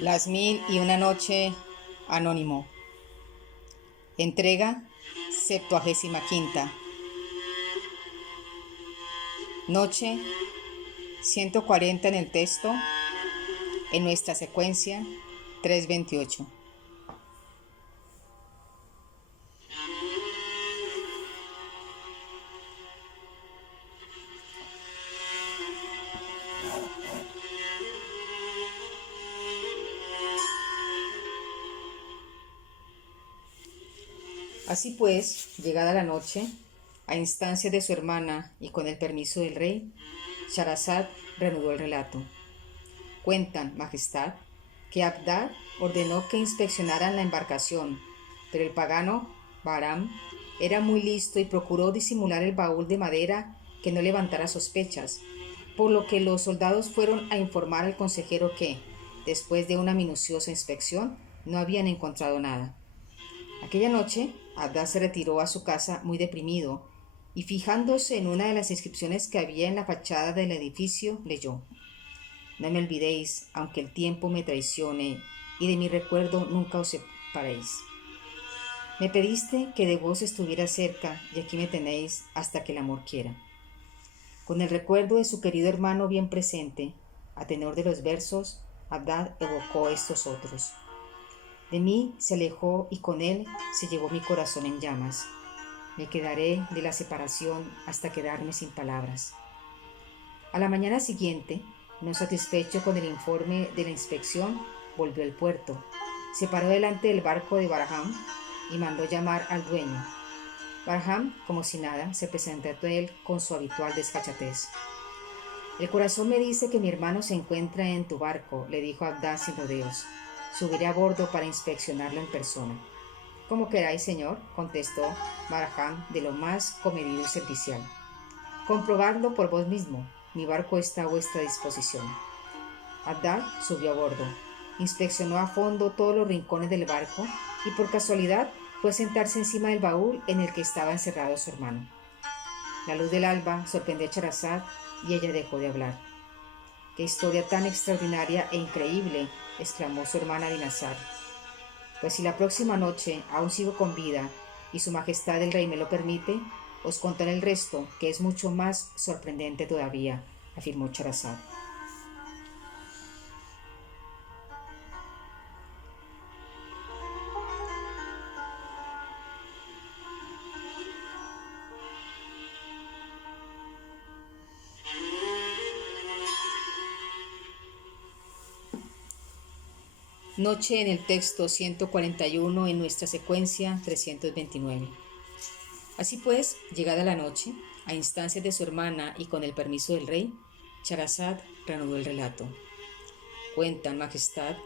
Las mil y una noche, anónimo. Entrega 75. Noche 140 en el texto, en nuestra secuencia 328. Así pues, llegada la noche, a instancia de su hermana y con el permiso del rey, Sharazad reanudó el relato. Cuentan, Majestad, que Abdad ordenó que inspeccionaran la embarcación, pero el pagano, Bahram, era muy listo y procuró disimular el baúl de madera que no levantara sospechas, por lo que los soldados fueron a informar al consejero que, después de una minuciosa inspección, no habían encontrado nada. Aquella noche, Abdad se retiró a su casa muy deprimido y fijándose en una de las inscripciones que había en la fachada del edificio, leyó: No me olvidéis, aunque el tiempo me traicione, y de mi recuerdo nunca os separéis. Me pediste que de vos estuviera cerca, y aquí me tenéis hasta que el amor quiera. Con el recuerdo de su querido hermano bien presente, a tenor de los versos, Abdad evocó estos otros. De mí se alejó y con él se llevó mi corazón en llamas. Me quedaré de la separación hasta quedarme sin palabras. A la mañana siguiente, no satisfecho con el informe de la inspección, volvió al puerto, se paró delante del barco de Barham y mandó llamar al dueño. Barham, como si nada, se presentó ante él con su habitual desfachatez. El corazón me dice que mi hermano se encuentra en tu barco, le dijo Abdá sin rodeos. Subiré a bordo para inspeccionarlo en persona. Como queráis, señor, contestó Barham de lo más comedido y servicial. Comprobadlo por vos mismo. Mi barco está a vuestra disposición. Abdal subió a bordo, inspeccionó a fondo todos los rincones del barco y por casualidad fue a sentarse encima del baúl en el que estaba encerrado su hermano. La luz del alba sorprendió a Charazad y ella dejó de hablar. ¡Qué historia tan extraordinaria e increíble! Exclamó su hermana Dinazar. Pues si la próxima noche aún sigo con vida y su majestad el rey me lo permite, os contaré el resto, que es mucho más sorprendente todavía, afirmó Charazad. Noche en el texto 141 en nuestra secuencia 329. Así pues, llegada la noche, a instancias de su hermana y con el permiso del rey, Charazad reanudó el relato. Cuentan, Majestad,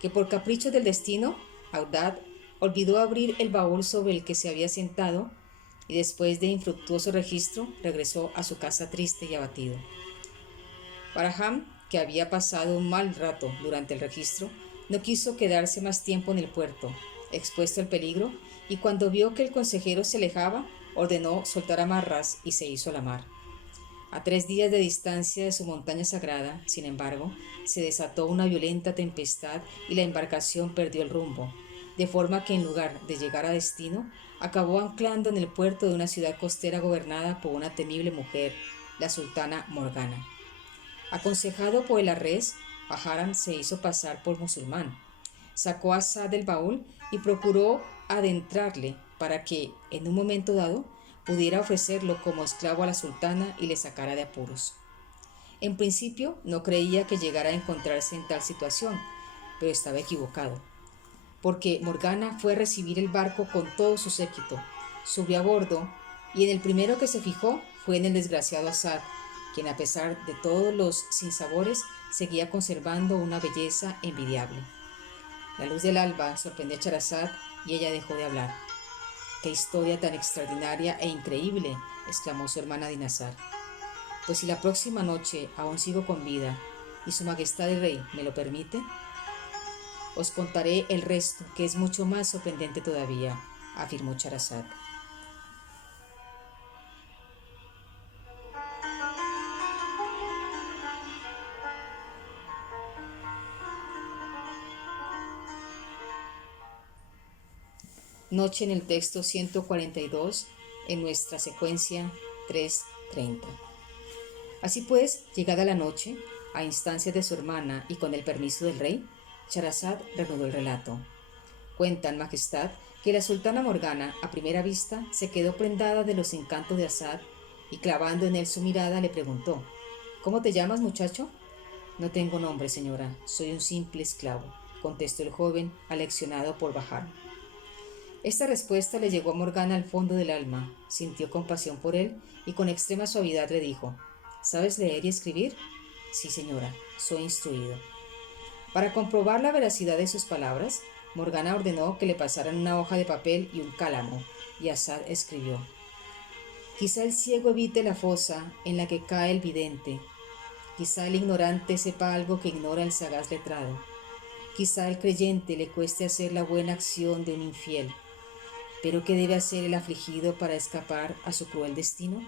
que por capricho del destino, Audad olvidó abrir el baúl sobre el que se había sentado y después de infructuoso registro regresó a su casa triste y abatido. Barham, que había pasado un mal rato durante el registro, no quiso quedarse más tiempo en el puerto, expuesto al peligro, y cuando vio que el consejero se alejaba, ordenó soltar amarras y se hizo a la mar. A 3 días de distancia de su montaña sagrada, sin embargo, se desató una violenta tempestad y la embarcación perdió el rumbo, de forma que en lugar de llegar a destino, acabó anclando en el puerto de una ciudad costera gobernada por una temible mujer, la sultana Morgana. Aconsejado por el arrés, Baharam se hizo pasar por musulmán. Sacó a Asad del baúl y procuró adentrarle para que, en un momento dado, pudiera ofrecerlo como esclavo a la sultana y le sacara de apuros. En principio no creía que llegara a encontrarse en tal situación, pero estaba equivocado, porque Morgana fue a recibir el barco con todo su séquito, subió a bordo y en el primero que se fijó fue en el desgraciado Asad, quien a pesar de todos los sinsabores seguía conservando una belleza envidiable. La luz del alba sorprendió a Charazad y ella dejó de hablar. ¡Qué historia tan extraordinaria e increíble! Exclamó su hermana Dinazar. Pues si la próxima noche aún sigo con vida y su majestad el rey me lo permite, os contaré el resto, que es mucho más sorprendente todavía, afirmó Charazad. Noche en el texto 142, en nuestra secuencia 3:30. Así pues, llegada la noche, a instancias de su hermana y con el permiso del rey, Charazad reanudó el relato. Cuentan, Majestad, que la sultana Morgana, a primera vista, se quedó prendada de los encantos de Asad y clavando en él su mirada le preguntó: ¿Cómo te llamas, muchacho? No tengo nombre, señora, soy un simple esclavo, contestó el joven, aleccionado por Bahram. Esta respuesta le llegó a Morgana al fondo del alma, sintió compasión por él y con extrema suavidad le dijo: ¿Sabes leer y escribir? Sí, señora, soy instruido. Para comprobar la veracidad de sus palabras, Morgana ordenó que le pasaran una hoja de papel y un cálamo, y Asad escribió: Quizá el ciego evite la fosa en la que cae el vidente, quizá el ignorante sepa algo que ignora el sagaz letrado, quizá al creyente le cueste hacer la buena acción de un infiel, pero ¿qué debe hacer el afligido para escapar a su cruel destino?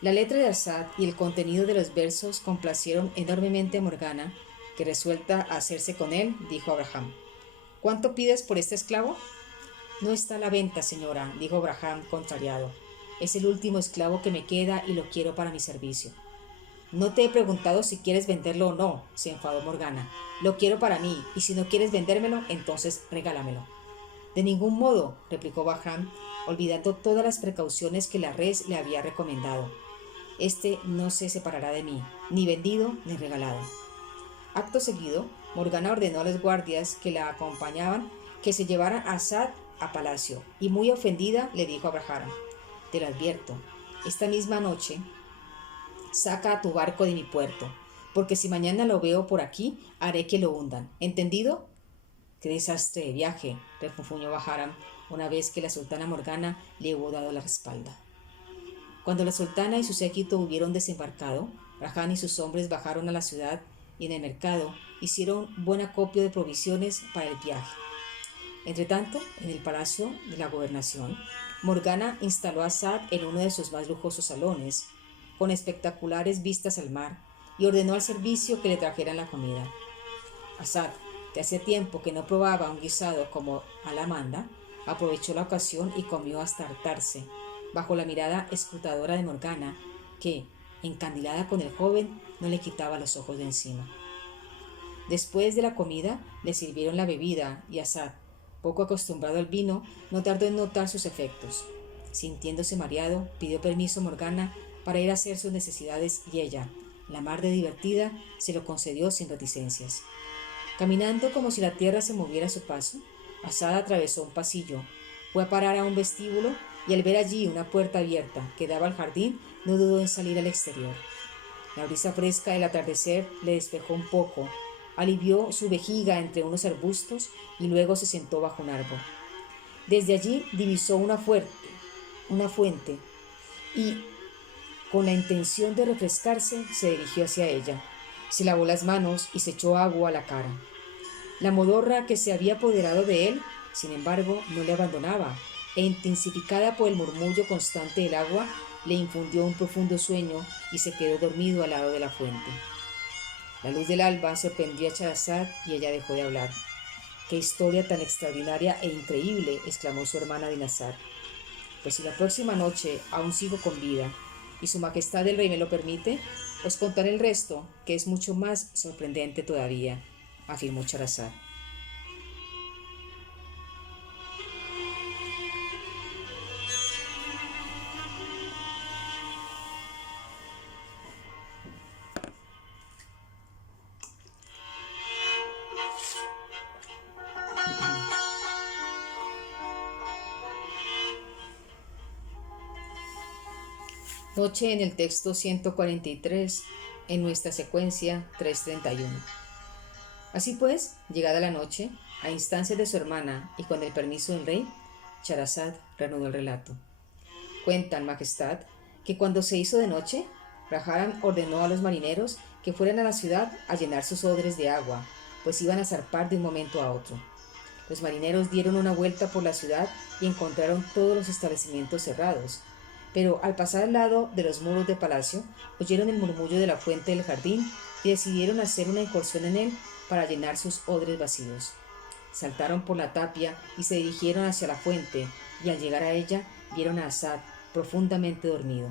La letra de Asad y el contenido de los versos complacieron enormemente a Morgana, que resuelta a hacerse con él, dijo a Bahram: ¿Cuánto pides por este esclavo? No está a la venta, señora, dijo Bahram contrariado. Es el último esclavo que me queda y lo quiero para mi servicio. No te he preguntado si quieres venderlo o no, se enfadó Morgana. Lo quiero para mí, y si no quieres vendérmelo, entonces regálamelo. De ningún modo, replicó Bahram, olvidando todas las precauciones que la res le había recomendado. Este no se separará de mí, ni vendido ni regalado. Acto seguido, Morgana ordenó a los guardias que la acompañaban que se llevaran a Asad a palacio, y muy ofendida le dijo a Bahram: Te lo advierto, esta misma noche saca a tu barco de mi puerto, porque si mañana lo veo por aquí, haré que lo hundan. ¿Entendido? ¡Qué desastre de viaje!, refunfuñó Bahram una vez que la sultana Morgana le hubo dado la espalda. Cuando la sultana y su séquito hubieron desembarcado, Bahram y sus hombres bajaron a la ciudad y en el mercado hicieron buen acopio de provisiones para el viaje. Entretanto, en el palacio de la gobernación, Morgana instaló a Asad en uno de sus más lujosos salones, con espectaculares vistas al mar, y ordenó al servicio que le trajeran la comida. Asad, que hacía tiempo que no probaba un guisado como a la manda, aprovechó la ocasión y comió hasta hartarse, bajo la mirada escrutadora de Morgana, que, encandilada con el joven, no le quitaba los ojos de encima. Después de la comida, le sirvieron la bebida y Asad, poco acostumbrado al vino, no tardó en notar sus efectos. Sintiéndose mareado, pidió permiso a Morgana para ir a hacer sus necesidades y ella, la mar de divertida, se lo concedió sin reticencias. Caminando como si la tierra se moviera a su paso, Asad atravesó un pasillo, fue a parar a un vestíbulo y al ver allí una puerta abierta que daba al jardín, no dudó en salir al exterior. La brisa fresca del atardecer le despejó un poco, alivió su vejiga entre unos arbustos y luego se sentó bajo un árbol. Desde allí divisó una fuente y, con la intención de refrescarse, se dirigió hacia ella. Se lavó las manos y se echó agua a la cara. La modorra que se había apoderado de él, sin embargo, no le abandonaba, e intensificada por el murmullo constante del agua, le infundió un profundo sueño y se quedó dormido al lado de la fuente. La luz del alba sorprendió a Charazad y ella dejó de hablar. ¡Qué historia tan extraordinaria e increíble!, exclamó su hermana Dinazar. Pues si la próxima noche aún sigo con vida y su majestad el rey me lo permite, os contaré el resto, que es mucho más sorprendente todavía, afirmó Charazad. Noche en el texto 143, en nuestra secuencia 3:31. Así pues, llegada la noche, a instancias de su hermana y con el permiso del rey, Charazad reanudó el relato. Cuentan, majestad, que cuando se hizo de noche, Bahram ordenó a los marineros que fueran a la ciudad a llenar sus odres de agua, pues iban a zarpar de un momento a otro. Los marineros dieron una vuelta por la ciudad y encontraron todos los establecimientos cerrados, pero al pasar al lado de los muros del palacio, oyeron el murmullo de la fuente del jardín y decidieron hacer una incursión en él para llenar sus odres vacíos. Saltaron por la tapia y se dirigieron hacia la fuente, y al llegar a ella vieron a Asad profundamente dormido.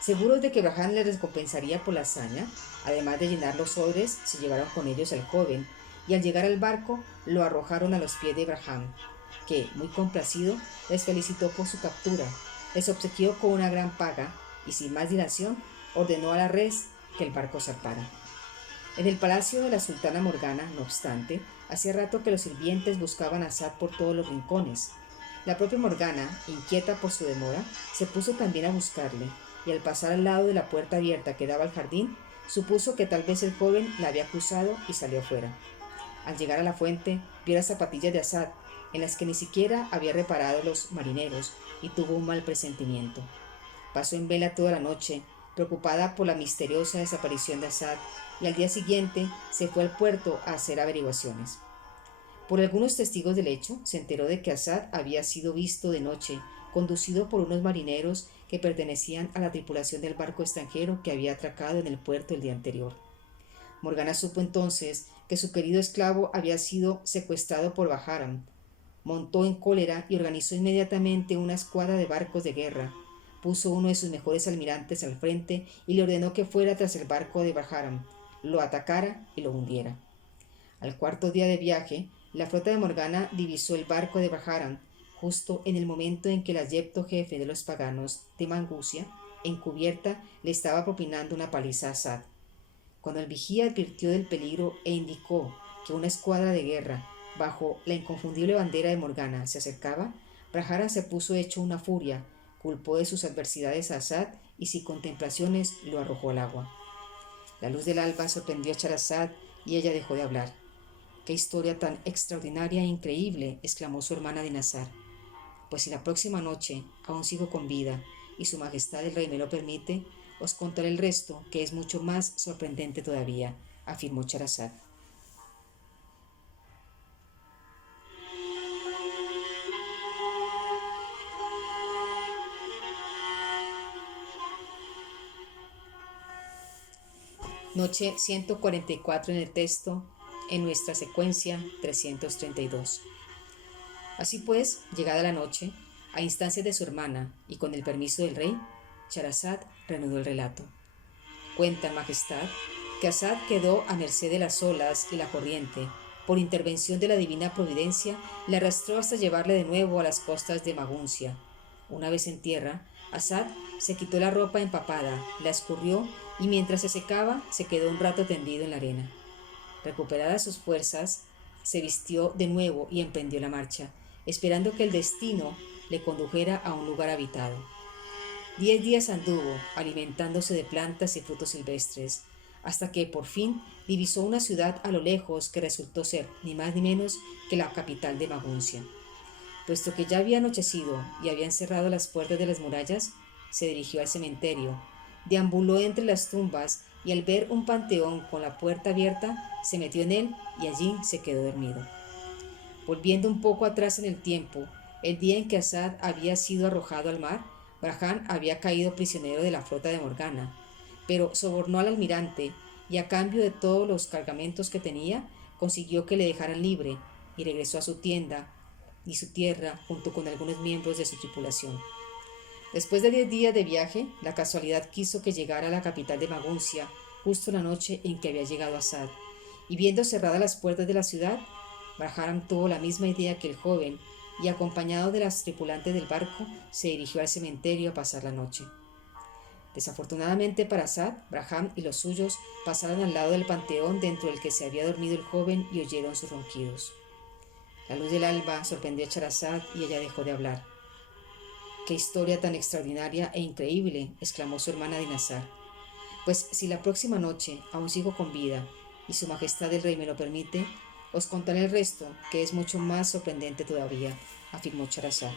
Seguros de que Braham les recompensaría por la hazaña, además de llenar los odres, se llevaron con ellos al joven, y al llegar al barco lo arrojaron a los pies de Braham, que, muy complacido, les felicitó por su captura, les obsequió con una gran paga, y sin más dilación, ordenó a la res que el barco zarpara. En el palacio de la sultana Morgana, no obstante, hacía rato que los sirvientes buscaban a Asad por todos los rincones. La propia Morgana, inquieta por su demora, se puso también a buscarle, y al pasar al lado de la puerta abierta que daba al jardín, supuso que tal vez el joven la había cruzado y salió fuera. Al llegar a la fuente, vio las zapatillas de Asad, en las que ni siquiera había reparado los marineros, y tuvo un mal presentimiento. Pasó en vela toda la noche, preocupada por la misteriosa desaparición de Asad, y al día siguiente se fue al puerto a hacer averiguaciones. Por algunos testigos del hecho, se enteró de que Asad había sido visto de noche, conducido por unos marineros que pertenecían a la tripulación del barco extranjero que había atracado en el puerto el día anterior. Morgana supo entonces que su querido esclavo había sido secuestrado por Baharam. Montó en cólera y organizó inmediatamente una escuadra de barcos de guerra. Puso uno de sus mejores almirantes al frente y le ordenó que fuera tras el barco de Baharam, lo atacara y lo hundiera. Al cuarto día de viaje, la flota de Morgana divisó el barco de Baharam, justo en el momento en que el abyecto jefe de los paganos de Mangucia, encubierta, le estaba propinando una paliza a Asad. Cuando el vigía advirtió del peligro e indicó que una escuadra de guerra, bajo la inconfundible bandera de Morgana, se acercaba, Baharam se puso hecho una furia, culpó de sus adversidades a Asad y sin contemplaciones lo arrojó al agua. La luz del alba sorprendió a Charazad y ella dejó de hablar. «¡Qué historia tan extraordinaria e increíble!», exclamó su hermana Dinazar. «Pues si la próxima noche aún sigo con vida y su majestad el rey me lo permite, os contaré el resto, que es mucho más sorprendente todavía», afirmó Charazad. Noche 144 en el texto, en nuestra secuencia 332. Así pues, llegada la noche, a instancias de su hermana y con el permiso del rey, Charazad reanudó el relato. Cuenta, majestad, que Asad quedó a merced de las olas y la corriente. Por intervención de la divina providencia, le arrastró hasta llevarle de nuevo a las costas de Maguncia. Una vez en tierra, Asad se quitó la ropa empapada, la escurrió y mientras se secaba, se quedó un rato tendido en la arena. Recuperadas sus fuerzas, se vistió de nuevo y emprendió la marcha, esperando que el destino le condujera a un lugar habitado. 10 días anduvo, alimentándose de plantas y frutos silvestres, hasta que por fin divisó una ciudad a lo lejos que resultó ser ni más ni menos que la capital de Maguncia. Puesto que ya había anochecido y habían cerrado las puertas de las murallas, se dirigió al cementerio, deambuló entre las tumbas y al ver un panteón con la puerta abierta, se metió en él y allí se quedó dormido. Volviendo un poco atrás en el tiempo, el día en que Asad había sido arrojado al mar, Braham había caído prisionero de la flota de Morgana, pero sobornó al almirante y a cambio de todos los cargamentos que tenía, consiguió que le dejaran libre y regresó a su tienda y su tierra junto con algunos miembros de su tripulación. Después de 10 días de viaje, la casualidad quiso que llegara a la capital de Maguncia justo la noche en que había llegado Asad, y viendo cerradas las puertas de la ciudad, Braham tuvo la misma idea que el joven y acompañado de las tripulantes del barco se dirigió al cementerio a pasar la noche. Desafortunadamente para Asad, Braham y los suyos pasaron al lado del panteón dentro del que se había dormido el joven y oyeron sus ronquidos. La luz del alba sorprendió a Charazad y ella dejó de hablar. «¡Qué historia tan extraordinaria e increíble!», exclamó su hermana Dinazar. «Pues si la próxima noche aún sigo con vida y su majestad el rey me lo permite, os contaré el resto, que es mucho más sorprendente todavía», afirmó Charazad.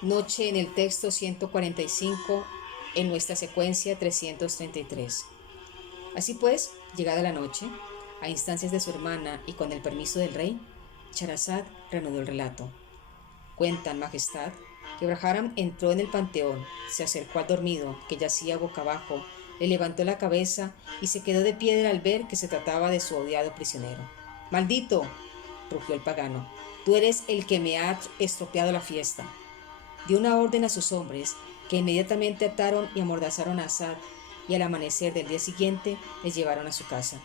Noche en el texto 145, en nuestra secuencia 333. Así pues, llegada la noche, a instancias de su hermana y con el permiso del rey, Charazad reanudó el relato. Cuentan, Majestad, que Brahram entró en el panteón, se acercó al dormido, que yacía boca abajo, le levantó la cabeza y se quedó de piedra al ver que se trataba de su odiado prisionero. ¡Maldito!, rugió el pagano, tú eres el que me ha estropeado la fiesta. Dio una orden a sus hombres, que inmediatamente ataron y amordazaron a Asad, y al amanecer del día siguiente les llevaron a su casa.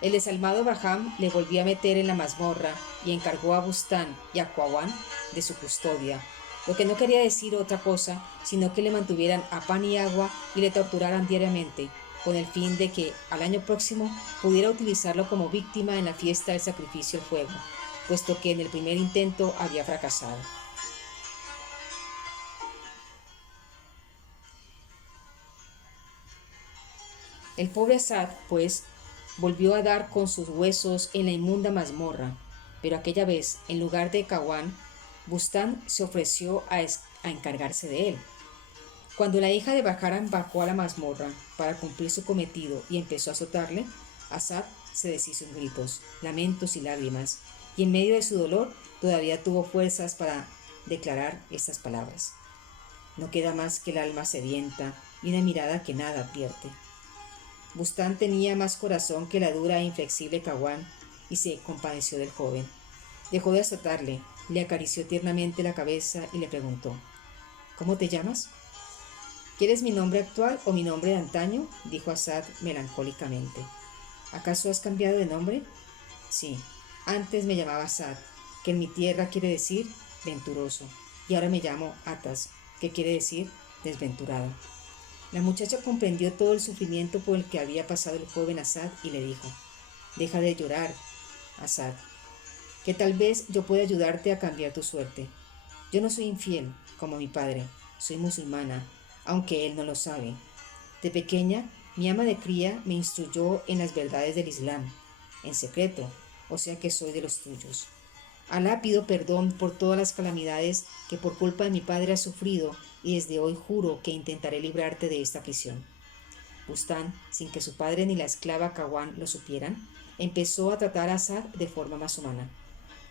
El desalmado Baham le volvió a meter en la mazmorra y encargó a Bustán y a Qawan de su custodia, lo que no quería decir otra cosa, sino que le mantuvieran a pan y agua y le torturaran diariamente, con el fin de que al año próximo pudiera utilizarlo como víctima en la fiesta del sacrificio al fuego, puesto que en el primer intento había fracasado. El pobre Asad, pues, volvió a dar con sus huesos en la inmunda mazmorra, pero aquella vez, en lugar de Qawan, Bustán se ofreció a encargarse de él. Cuando la hija de Bajaran bajó a la mazmorra para cumplir su cometido y empezó a azotarle, Asad se deshizo en gritos, lamentos y lágrimas, y en medio de su dolor todavía tuvo fuerzas para declarar estas palabras. No queda más que el alma sedienta y una mirada que nada advierte. Bustán tenía más corazón que la dura e inflexible Qawan y se compadeció del joven. Dejó de azotarle, le acarició tiernamente la cabeza y le preguntó: ¿Cómo te llamas? ¿Quieres mi nombre actual o mi nombre de antaño?, dijo Asad melancólicamente. ¿Acaso has cambiado de nombre? Sí, antes me llamaba Asad, que en mi tierra quiere decir venturoso, y ahora me llamo Atas, que quiere decir desventurado. La muchacha comprendió todo el sufrimiento por el que había pasado el joven Asad y le dijo: Deja de llorar, Asad, que tal vez yo pueda ayudarte a cambiar tu suerte. Yo no soy infiel, como mi padre, soy musulmana, aunque él no lo sabe. De pequeña, mi ama de cría me instruyó en las verdades del Islam, en secreto, o sea que soy de los tuyos. Alá, pido perdón por todas las calamidades que por culpa de mi padre has sufrido, y desde hoy juro que intentaré librarte de esta prisión. Bustán, sin que su padre ni la esclava Qawan lo supieran, empezó a tratar a Asad de forma más humana.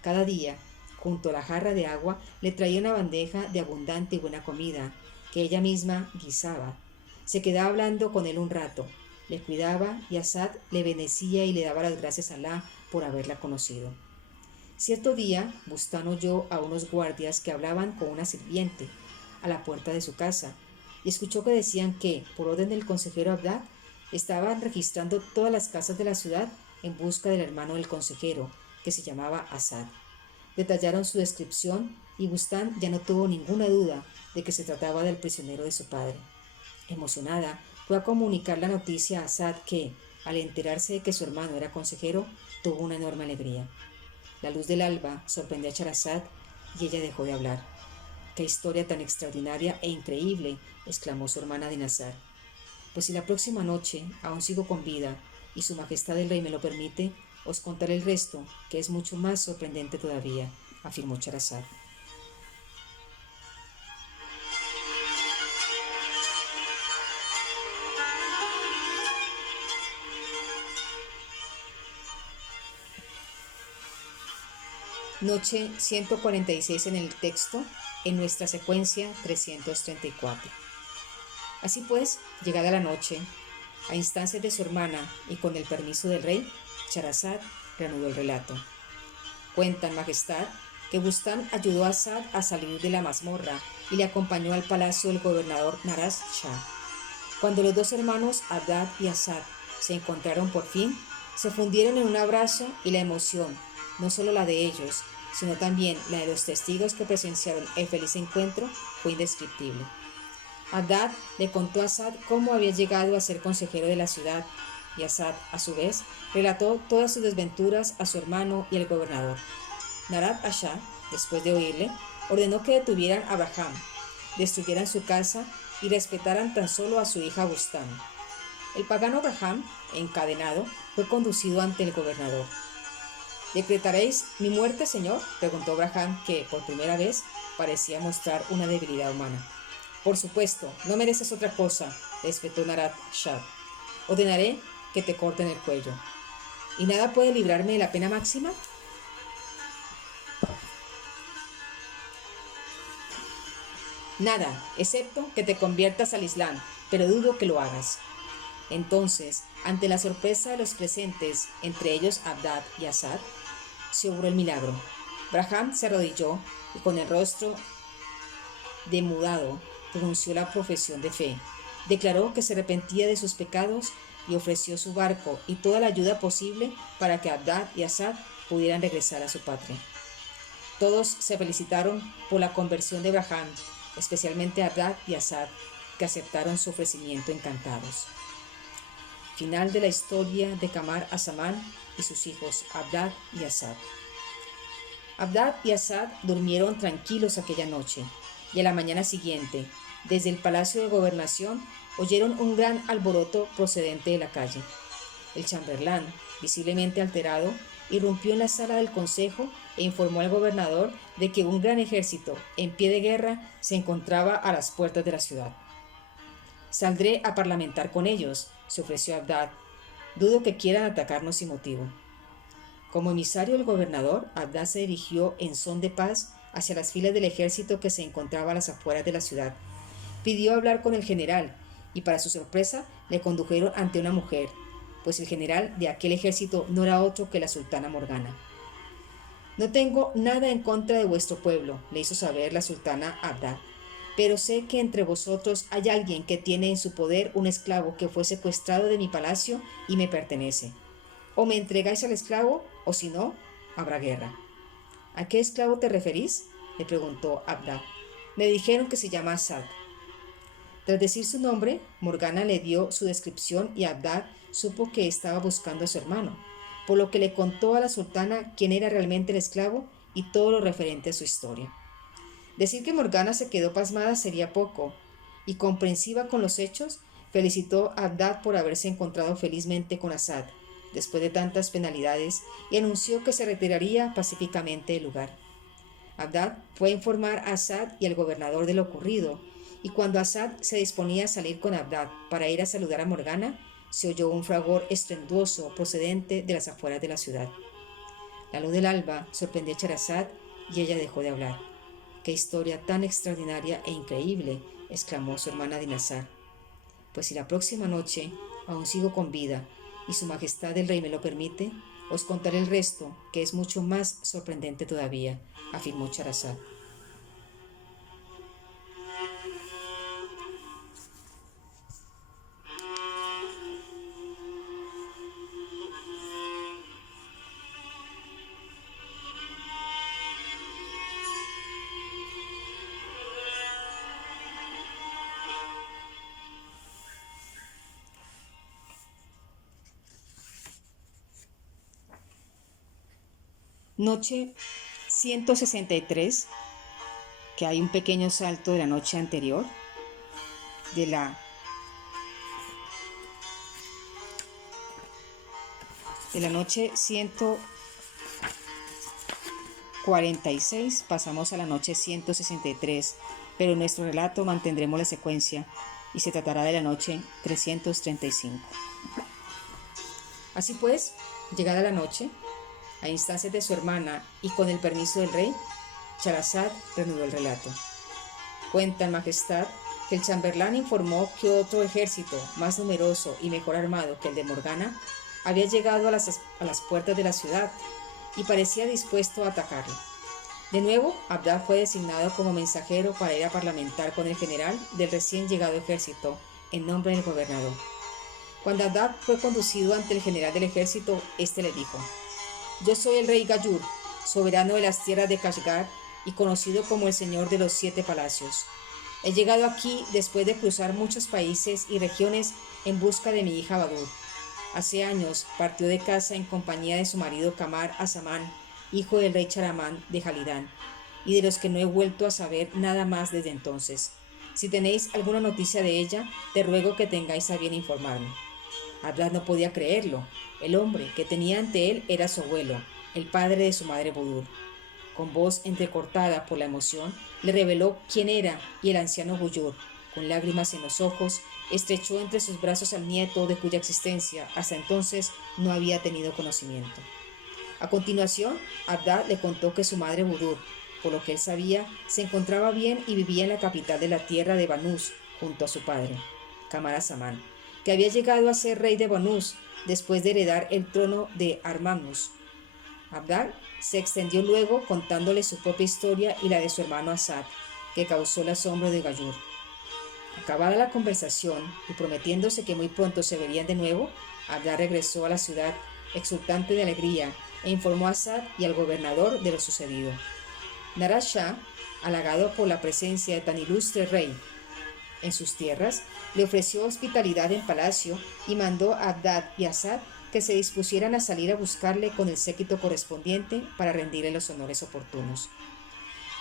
Cada día, junto a la jarra de agua, le traía una bandeja de abundante y buena comida, que ella misma guisaba. Se quedaba hablando con él un rato, le cuidaba y Asad le bendecía y le daba las gracias a Alá por haberla conocido. Cierto día, Bustán oyó a unos guardias que hablaban con una sirviente a la puerta de su casa y escuchó que decían que, por orden del consejero Abdad, estaban registrando todas las casas de la ciudad en busca del hermano del consejero, que se llamaba Asad. Detallaron su descripción y Bustán ya no tuvo ninguna duda de que se trataba del prisionero de su padre. Emocionada, fue a comunicar la noticia a Asad que, al enterarse de que su hermano era consejero, tuvo una enorme alegría. La luz del alba sorprendió a Charazad y ella dejó de hablar. ¡Qué historia tan extraordinaria e increíble!, exclamó su hermana Dinazar. Pues si la próxima noche aún sigo con vida y su majestad el rey me lo permite, os contaré el resto, que es mucho más sorprendente todavía, afirmó Charazad. Noche 146 en el texto, en nuestra secuencia 334. Así pues, llegada la noche, a instancias de su hermana y con el permiso del rey, Charazad reanudó el relato. Cuentan, majestad, que Bustán ayudó a Asad a salir de la mazmorra y le acompañó al palacio del gobernador Naraz Shah. Cuando los dos hermanos Abdad y Asad se encontraron por fin, se fundieron en un abrazo y la emoción, no solo la de ellos, sino también la de los testigos que presenciaron el feliz encuentro, fue indescriptible. Abdad le contó a Asad cómo había llegado a ser consejero de la ciudad, y Asad, a su vez, relató todas sus desventuras a su hermano y al gobernador. Naraz Shah, después de oírle, ordenó que detuvieran a Baham, destruyeran su casa y respetaran tan solo a su hija Bustán. El pagano Baham, encadenado, fue conducido ante el gobernador. ¿Decretaréis mi muerte, señor?, preguntó Baham, que, por primera vez, parecía mostrar una debilidad humana. Por supuesto, no mereces otra cosa, le espetó Naraz Shah. Ordenaré que te corten el cuello. ¿Y nada puede librarme de la pena máxima? Nada, excepto que te conviertas al Islam, pero dudo que lo hagas. Entonces, ante la sorpresa de los presentes, entre ellos Abdad y Asad, se obró el milagro. Braham se arrodilló y con el rostro demudado pronunció la profesión de fe. Declaró que se arrepentía de sus pecados y ofreció su barco y toda la ayuda posible para que Abdad y Asad pudieran regresar a su patria. Todos se felicitaron por la conversión de Braham, especialmente Abdad y Asad, que aceptaron su ofrecimiento encantados. Final de la historia de Kamar az-Zaman y sus hijos Abdad y Asad. Abdad y Asad durmieron tranquilos aquella noche, y a la mañana siguiente, desde el palacio de gobernación, oyeron un gran alboroto procedente de la calle. El chambelán, visiblemente alterado, irrumpió en la sala del consejo e informó al gobernador de que un gran ejército, en pie de guerra, se encontraba a las puertas de la ciudad. Saldré a parlamentar con ellos, se ofreció Abdad. Dudo que quieran atacarnos sin motivo. Como emisario del gobernador, Abdad se dirigió en son de paz hacia las filas del ejército que se encontraba a las afueras de la ciudad. Pidió hablar con el general y, para su sorpresa, le condujeron ante una mujer, pues el general de aquel ejército no era otro que la sultana Morgana. No tengo nada en contra de vuestro pueblo, le hizo saber la sultana Abdad, pero sé que entre vosotros hay alguien que tiene en su poder un esclavo que fue secuestrado de mi palacio y me pertenece. O me entregáis al esclavo, o si no, habrá guerra. ¿A qué esclavo te referís?, le preguntó Abdad. Me dijeron que se llama Asad. Tras decir su nombre, Morgana le dio su descripción y Abdad supo que estaba buscando a su hermano, por lo que le contó a la sultana quién era realmente el esclavo y todo lo referente a su historia. Decir que Morgana se quedó pasmada sería poco, y comprensiva con los hechos, felicitó a Abdad por haberse encontrado felizmente con Asad, después de tantas penalidades, y anunció que se retiraría pacíficamente del lugar. Abdad fue a informar a Asad y al gobernador de lo ocurrido, y cuando Asad se disponía a salir con Abdad para ir a saludar a Morgana, se oyó un fragor estruendoso procedente de las afueras de la ciudad. La luz del alba sorprendió a Charazad y ella dejó de hablar. ¡Qué historia tan extraordinaria e increíble!, exclamó su hermana Dinazar. Pues si la próxima noche aún sigo con vida y su majestad el rey me lo permite, os contaré el resto, que es mucho más sorprendente todavía, afirmó Charazad. Noche 163, que hay un pequeño salto de la noche anterior, de la noche 146 pasamos a la noche 163, pero en nuestro relato mantendremos la secuencia y se tratará de la noche 335. Así pues, llegada la noche, a instancias de su hermana y con el permiso del rey, Charazad reanudó el relato. Cuenta en majestad que el chambelán informó que otro ejército más numeroso y mejor armado que el de Morgana había llegado a las puertas de la ciudad y parecía dispuesto a atacarlo. De nuevo, Abdad fue designado como mensajero para ir a parlamentar con el general del recién llegado ejército en nombre del gobernador. Cuando Abdad fue conducido ante el general del ejército, éste le dijo: Yo soy el rey Gayur, soberano de las tierras de Kashgar y conocido como el Señor de los 7 palacios. He llegado aquí después de cruzar muchos países y regiones en busca de mi hija Badur. Hace años partió de casa en compañía de su marido Kamar az-Zaman, hijo del rey Charamán de Jalidán, y de los que no he vuelto a saber nada más desde entonces. Si tenéis alguna noticia de ella, te ruego que tengáis a bien informarme. Abdad no podía creerlo. El hombre que tenía ante él era su abuelo, el padre de su madre Budur. Con voz entrecortada por la emoción, le reveló quién era y el anciano Buyur, con lágrimas en los ojos, estrechó entre sus brazos al nieto de cuya existencia hasta entonces no había tenido conocimiento. A continuación, Abdad le contó que su madre Budur, por lo que él sabía, se encontraba bien y vivía en la capital de la tierra de Banús, junto a su padre, Kamar al-Zaman, que había llegado a ser rey de Banús después de heredar el trono de Armanus. Abdal se extendió luego contándole su propia historia y la de su hermano Asad, que causó el asombro de Gayur. Acabada la conversación y prometiéndose que muy pronto se verían de nuevo, Abdal regresó a la ciudad exultante de alegría e informó a Asad y al gobernador de lo sucedido. Naraz Shah, halagado por la presencia de tan ilustre rey en sus tierras, le ofreció hospitalidad en palacio y mandó a Abdad y Asad que se dispusieran a salir a buscarle con el séquito correspondiente para rendirle los honores oportunos.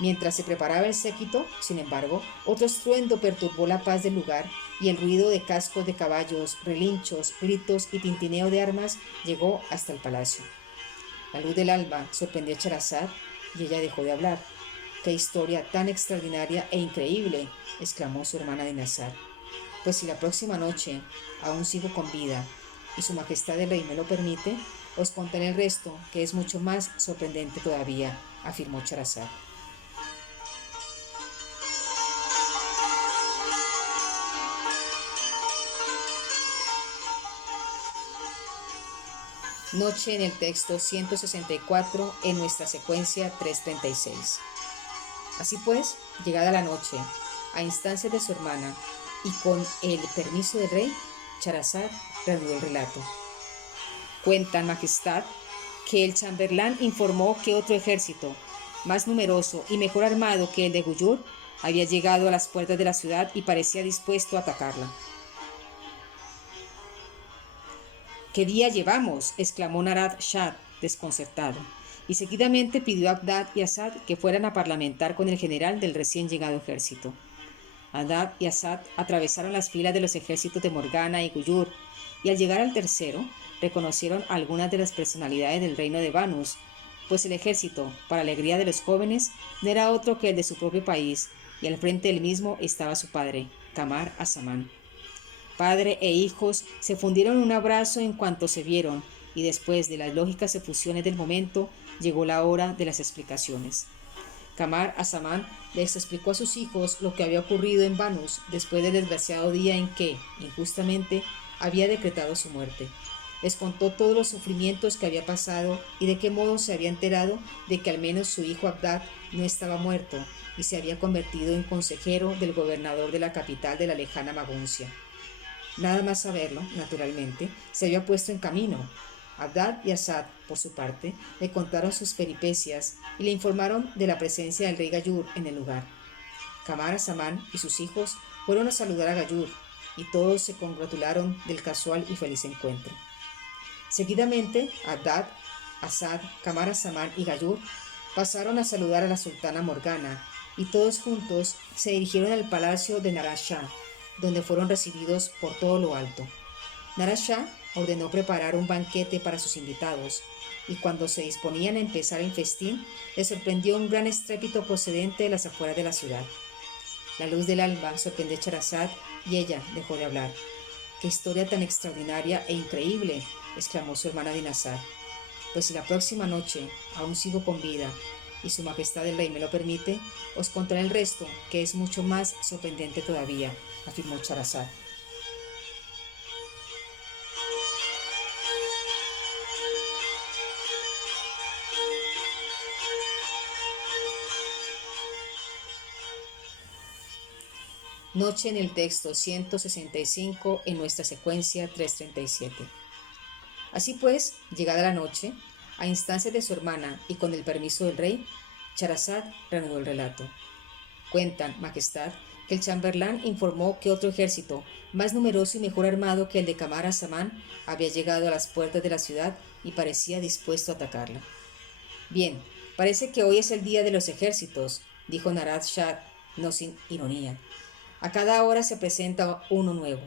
Mientras se preparaba el séquito, sin embargo, otro estruendo perturbó la paz del lugar y el ruido de cascos de caballos, relinchos, gritos y tintineo de armas llegó hasta el palacio. La luz del alba sorprendió a Charazad y ella dejó de hablar. ¡Qué historia tan extraordinaria e increíble!, exclamó su hermana Dinazar. Pues si la próxima noche aún sigo con vida y su majestad el rey me lo permite, os contaré el resto, que es mucho más sorprendente todavía, afirmó Charazad. Noche en el texto 164 en nuestra secuencia 336. Así pues, llegada la noche, a instancias de su hermana y con el permiso del rey, Charazad reanudó el relato. Cuentan, majestad, que el chambelán informó que otro ejército, más numeroso y mejor armado que el de Guyur, había llegado a las puertas de la ciudad y parecía dispuesto a atacarla. ¿Qué día llevamos?, exclamó Naraz Shah, desconcertado, y seguidamente pidió a Abdad y Asad que fueran a parlamentar con el general del recién llegado ejército. Abdad y Asad atravesaron las filas de los ejércitos de Morgana y Guyur, y al llegar al tercero, reconocieron a algunas de las personalidades del reino de Banús, pues el ejército, para alegría de los jóvenes, no era otro que el de su propio país, y al frente del mismo estaba su padre, Kamar al-Zaman. Padre e hijos se fundieron en un abrazo en cuanto se vieron, y después de las lógicas efusiones del momento, llegó la hora de las explicaciones. Kamar al-Zaman les explicó a sus hijos lo que había ocurrido en Banús después del desgraciado día en que, injustamente, había decretado su muerte. Les contó todos los sufrimientos que había pasado y de qué modo se había enterado de que al menos su hijo Abdad no estaba muerto y se había convertido en consejero del gobernador de la capital de la lejana Maguncia. Nada más saberlo, naturalmente, se había puesto en camino. Abdad y Asad, por su parte, le contaron sus peripecias y le informaron de la presencia del rey Gayur en el lugar. Kamar al-Zaman y sus hijos fueron a saludar a Gayur, y todos se congratularon del casual y feliz encuentro. Seguidamente, Abdad, Asad, Kamar al-Zaman y Gayur pasaron a saludar a la sultana Morgana, y todos juntos se dirigieron al palacio de Naraz Shah, donde fueron recibidos por todo lo alto. Naraz Shah ordenó preparar un banquete para sus invitados, y cuando se disponían a empezar el festín, les sorprendió un gran estrépito procedente de las afueras de la ciudad. La luz del alba sorprendió a Charazad y ella dejó de hablar. ¡Qué historia tan extraordinaria e increíble!, exclamó su hermana Dinazar. Pues si la próxima noche aún sigo con vida y su majestad el rey me lo permite, os contaré el resto, que es mucho más sorprendente todavía, afirmó Charazad. Noche en el texto 165 en nuestra secuencia 337. Así pues, llegada la noche, a instancias de su hermana y con el permiso del rey, Charazad reanudó el relato. Cuentan, majestad, que el chambelán informó que otro ejército, más numeroso y mejor armado que el de Kamar al-Zaman, había llegado a las puertas de la ciudad y parecía dispuesto a atacarla. Bien, parece que hoy es el día de los ejércitos, dijo Naraz Shah, no sin ironía. A cada hora se presenta uno nuevo.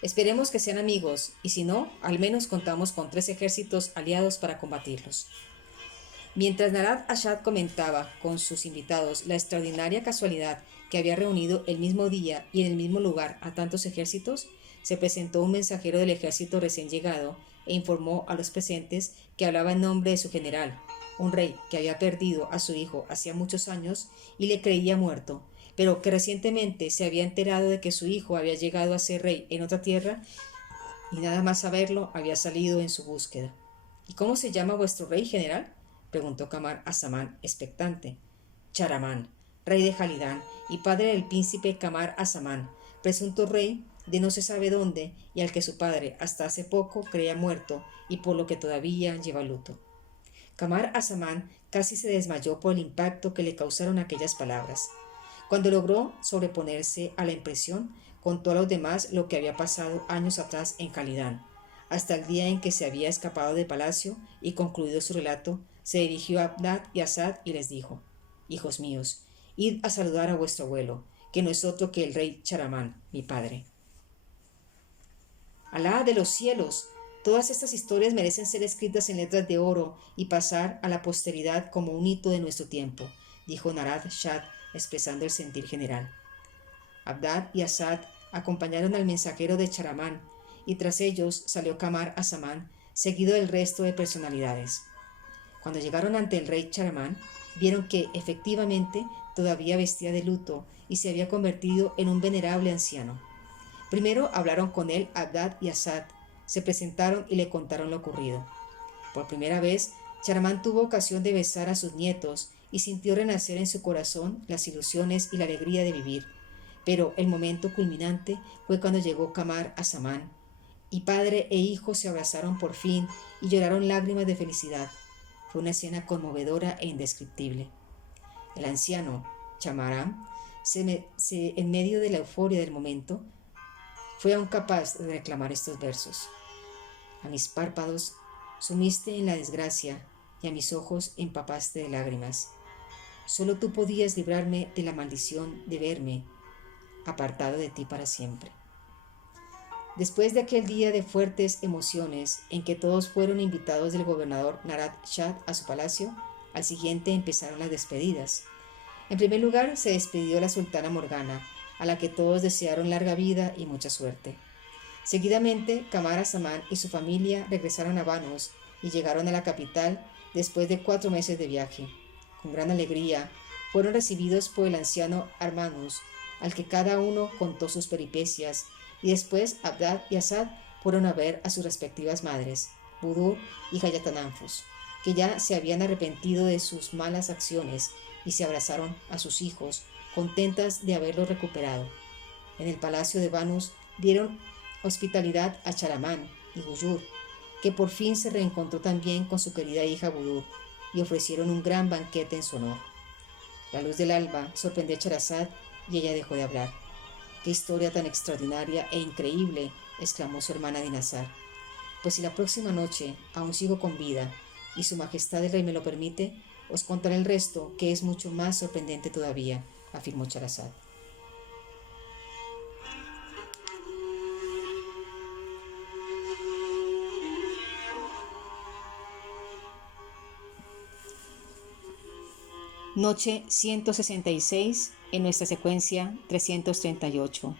Esperemos que sean amigos, y si no, al menos contamos con 3 ejércitos aliados para combatirlos. Mientras Naraz Shah comentaba con sus invitados la extraordinaria casualidad que había reunido el mismo día y en el mismo lugar a tantos ejércitos, se presentó un mensajero del ejército recién llegado e informó a los presentes que hablaba en nombre de su general, un rey que había perdido a su hijo hacía muchos años y le creía muerto, pero que recientemente se había enterado de que su hijo había llegado a ser rey en otra tierra y nada más saberlo había salido en su búsqueda. ¿Y cómo se llama vuestro rey, general?, preguntó Kamar Azaman, expectante. Charamán, rey de Jalidán y padre del príncipe Kamar Azaman, presunto rey de no se sabe dónde y al que su padre hasta hace poco creía muerto y por lo que todavía lleva luto. Kamar Azaman casi se desmayó por el impacto que le causaron aquellas palabras. Cuando logró sobreponerse a la impresión, contó a los demás lo que había pasado años atrás en Jalidán, hasta el día en que se había escapado del palacio y concluido su relato, se dirigió a Abdad y Asad y les dijo: Hijos míos, id a saludar a vuestro abuelo, que no es otro que el rey Charamán, mi padre. Alá de los cielos, todas estas historias merecen ser escritas en letras de oro y pasar a la posteridad como un hito de nuestro tiempo, dijo Narad Shah, expresando el sentir general. Abdad y Asad acompañaron al mensajero de Charamán, y tras ellos salió Kamar Azaman, seguido del resto de personalidades. Cuando llegaron ante el rey Charamán, vieron que, efectivamente, todavía vestía de luto y se había convertido en un venerable anciano. Primero hablaron con él Abdad y Asad, se presentaron y le contaron lo ocurrido. Por primera vez, Charamán tuvo ocasión de besar a sus nietos y sintió renacer en su corazón las ilusiones y la alegría de vivir. Pero el momento culminante fue cuando llegó Kamar Azaman, y padre e hijo se abrazaron por fin y lloraron lágrimas de felicidad. Fue una escena conmovedora e indescriptible. El anciano, Chamarán, en medio de la euforia del momento, fue aún capaz de reclamar estos versos. A mis párpados sumiste en la desgracia y a mis ojos empapaste de lágrimas. Solo tú podías librarme de la maldición de verme apartado de ti para siempre. Después de aquel día de fuertes emociones en que todos fueron invitados del gobernador Narad Shah a su palacio, al siguiente empezaron las despedidas. En primer lugar se despidió la sultana Morgana, a la que todos desearon larga vida y mucha suerte. Seguidamente, Kamar Azaman y su familia regresaron a Banus y llegaron a la capital después de 4 meses de viaje. Con gran alegría, fueron recibidos por el anciano Armanus, al que cada uno contó sus peripecias, y después Abdad y Asad fueron a ver a sus respectivas madres, Budur y Hayatananfus, que ya se habían arrepentido de sus malas acciones y se abrazaron a sus hijos, contentas de haberlos recuperado. En el palacio de Banus dieron hospitalidad a Charamán y Guyur, que por fin se reencontró también con su querida hija Budur, y ofrecieron un gran banquete en su honor. La luz del alba sorprendió a Charazad y ella dejó de hablar. ¡Qué historia tan extraordinaria e increíble!, exclamó su hermana Dinazar. Pues si la próxima noche aún sigo con vida y su majestad el rey me lo permite, os contaré el resto, que es mucho más sorprendente todavía, afirmó Charazad. Noche 166 en nuestra secuencia 338.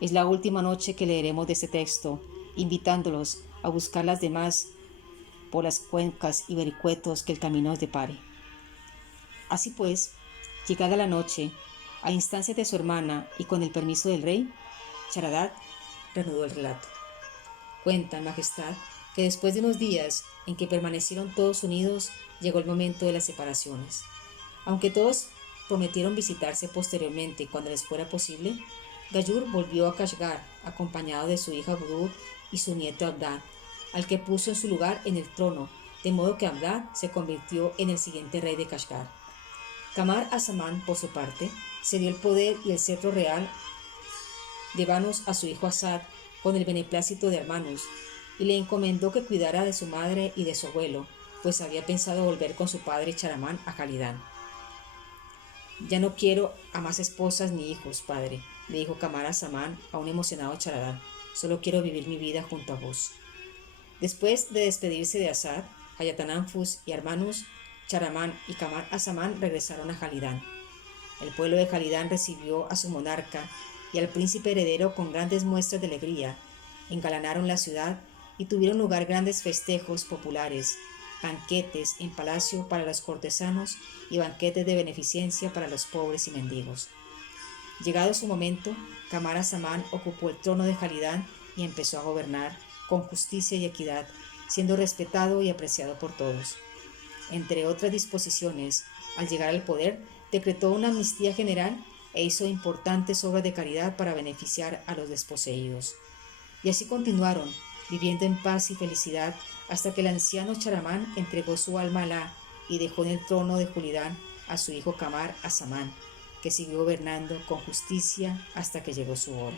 Es la última noche que leeremos de este texto, invitándolos a buscar las demás por las cuencas y vericuetos que el camino os depare. Así pues, llegada la noche, a instancias de su hermana y con el permiso del rey, Charazad reanudó el relato. Cuenta, majestad, que después de unos días en que permanecieron todos unidos, llegó el momento de las separaciones. Aunque todos prometieron visitarse posteriormente cuando les fuera posible, Gayur volvió a Kashgar acompañado de su hija Budur y su nieto Abdad, al que puso en su lugar en el trono, de modo que Abdad se convirtió en el siguiente rey de Kashgar. Kamar Azaman, por su parte, cedió el poder y el cetro real de Banus a su hijo Asad con el beneplácito de Armanus, y le encomendó que cuidara de su madre y de su abuelo, pues había pensado volver con su padre Charamán a Jalidán. Ya no quiero a más esposas ni hijos, padre, le dijo Kamar Azaman a un emocionado Charazad. Solo quiero vivir mi vida junto a vos. Después de despedirse de Asad, Hayatananfus y Armanus, Charamán y Kamar Azaman regresaron a Jalidán. El pueblo de Jalidán recibió a su monarca y al príncipe heredero con grandes muestras de alegría. Engalanaron la ciudad y tuvieron lugar grandes festejos populares, banquetes en palacio para los cortesanos y banquetes de beneficencia para los pobres y mendigos. Llegado su momento, Kamar az-Zaman ocupó el trono de Jalidán y empezó a gobernar con justicia y equidad, siendo respetado y apreciado por todos. Entre otras disposiciones, al llegar al poder, decretó una amnistía general e hizo importantes obras de caridad para beneficiar a los desposeídos. Y así continuaron, viviendo en paz y felicidad, hasta que el anciano Chahramán entregó su alma a Alá y dejó en el trono de Julidán a su hijo Kamar az-Zaman, que siguió gobernando con justicia hasta que llegó su hora.